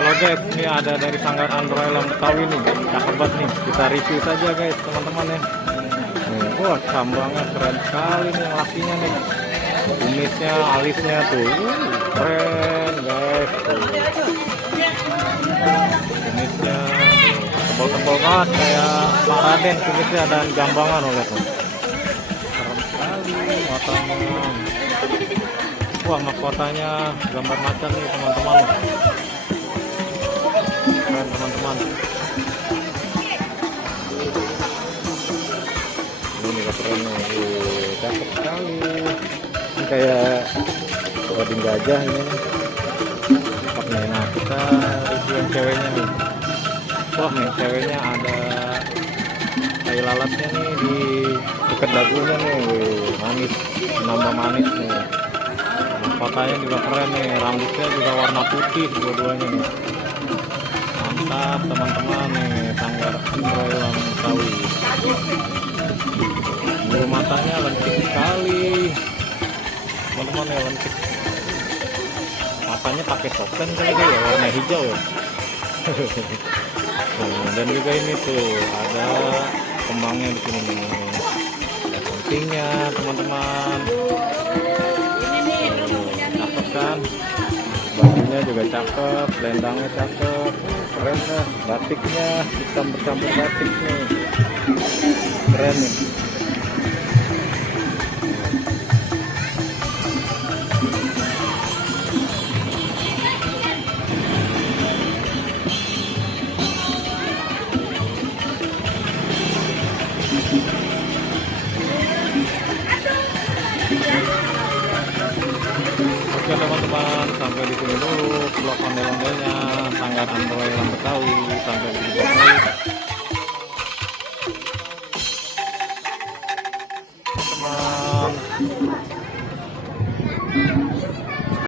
Halo guys, ini ada dari sanggar Android Betawi nih, cakep banget nih. Kita review saja guys teman-teman ya. Wah, sambangnya keren sekali nih yang lakinya nih. Kumisnya, alisnya tuh, keren guys. Kumisnya tebal-tebal banget kayak Pak Raden kumisnya dan gambangan oleh tuh. Keren sekali matanya. Wah, mahkotanya gambar macan nih teman-teman. Keren teman-teman. Ini keren nih, cakep sekali. Ini kayak coding gajah ini. Nah, kita review yang ceweknya nih. Wah, yang ceweknya ada tai lalatnya nih di dekat dagunya nih. Manis, nambah manis nih. Mahkotanya juga keren nih, rambutnya juga warna putih dua-duanya nih. Mantap teman-teman nih, sanggar Android Betawi. Bulu matanya lentik sekali teman-teman ya, lentik. Matanya pakai token kali ya, warna hijau ya. Nah, dan juga ini tuh ada kembangnya di sini nih. Ada pentingnya teman-teman. Cakep kan? Bajunya juga cakep, selendangnya cakep, keren dah. Batiknya hitam bercampur batik nih, keren nih. Oke teman-teman, sampai di sini dulu vlog ondel-ondelnya sanggar Android Betawi. Sampai di sini teman-teman.